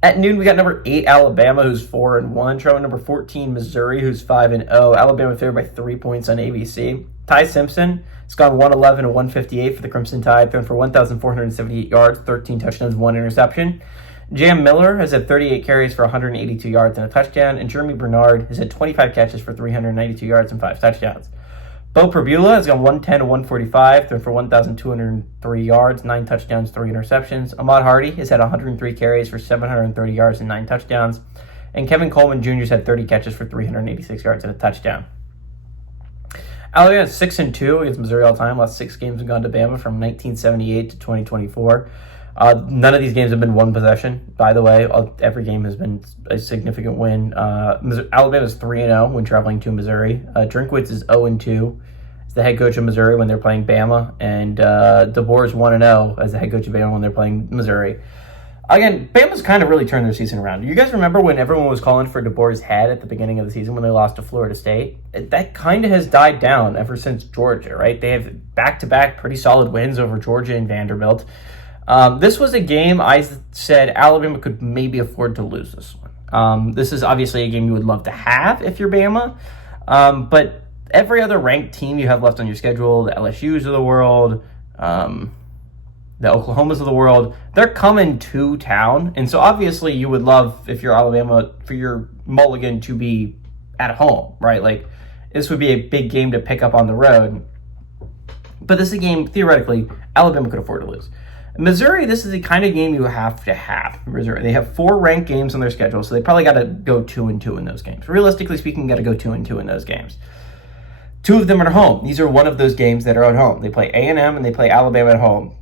At noon, we got number 8, Alabama, who's 4-1. Traveling number 14, Missouri, who's 5-0. Alabama favored by 3 points on ABC. Ty Simpson has gone 111 and 158 for the Crimson Tide, thrown for 1,478 yards, 13 touchdowns, 1 interception. Jam Miller has had 38 carries for 182 yards and a touchdown, and Jeremy Bernard has had 25 catches for 392 yards and 5 touchdowns. Beau Pribula has gone 110 to 145, thrown for 1,203 yards, 9 touchdowns, 3 interceptions. Ahmad Hardy has had 103 carries for 730 yards and 9 touchdowns. And Kevin Coleman Jr. has had 30 catches for 386 yards and a touchdown. Alabama is 6-2 against Missouri all time. Last 6 games have gone to Bama from 1978 to 2024. None of these games have been one possession, by the way. Every game has been a significant win. Alabama is 3-0 when traveling to Missouri. Drinkwitz is 0-2 as the head coach of Missouri when they're playing Bama. And DeBoer is 1-0 as the head coach of Bama when they're playing Missouri. Again, Bama's kind of really turned their season around. You guys remember when everyone was calling for DeBoer's head at the beginning of the season when they lost to Florida State? That kind of has died down ever since Georgia, right? They have back-to-back pretty solid wins over Georgia and Vanderbilt. This was a game I said Alabama could maybe afford to lose this one. This is obviously a game you would love to have if you're Bama, but every other ranked team you have left on your schedule, the LSUs of the world, the Oklahomas of the world, they're coming to town. And so obviously you would love, if you're Alabama, for your mulligan to be at home, right? Like, this would be a big game to pick up on the road. But this is a game, theoretically, Alabama could afford to lose. Missouri, this is the kind of game you have to have. Missouri, they have 4 ranked games on their schedule, so they probably got to go 2-2 in those games. Realistically speaking, got to go 2-2 in those games. 2 of them are at home. These are one of those games that are at home. They play A&M and they play Alabama at home.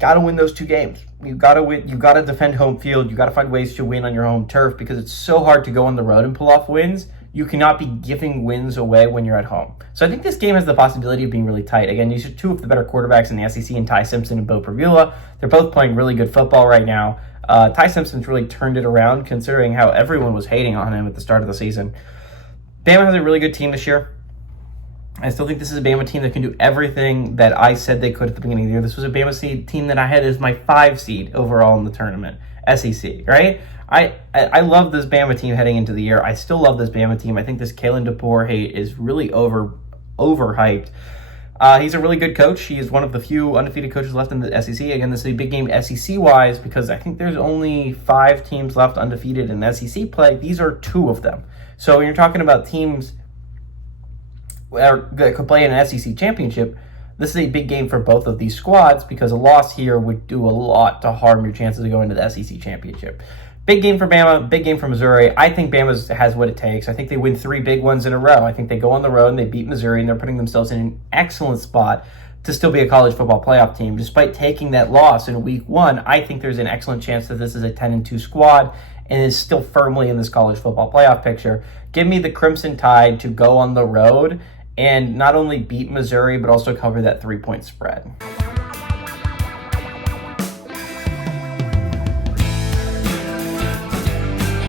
Got to win those 2 games. You got to win. You got to defend home field. You got to find ways to win on your home turf because it's so hard to go on the road and pull off wins. You cannot be giving wins away when you're at home. So I think this game has the possibility of being really tight. Again, these are 2 of the better quarterbacks in the SEC, and Ty Simpson and Beau Pribula. They're both playing really good football right now. Ty Simpson's really turned it around considering how everyone was hating on him at the start of the season. Bama has a really good team this year. I still think this is a Bama team that can do everything that I said they could at the beginning of the year. This was a Bama team that I had as my 5 seed overall in the tournament, SEC, right? I love this Bama team heading into the year. I still love this Bama team. I think this Kalen DeBoer hate is really overhyped. He's a really good coach. He is one of the few undefeated coaches left in the SEC. Again, this is a big game SEC-wise because I think there's only 5 teams left undefeated in SEC play. These are 2 of them. So when you're talking about teams that could play in an SEC championship, this is a big game for both of these squads because a loss here would do a lot to harm your chances of going to the SEC championship. Big game for Bama, big game for Missouri. I think Bama has what it takes. I think they win 3 big ones in a row. I think they go on the road and they beat Missouri, and they're putting themselves in an excellent spot to still be a college football playoff team. Despite taking that loss in week 1, I think there's an excellent chance that this is a 10-2 squad and is still firmly in this college football playoff picture. Give me the Crimson Tide to go on the road and not only beat Missouri, but also cover that 3-point spread.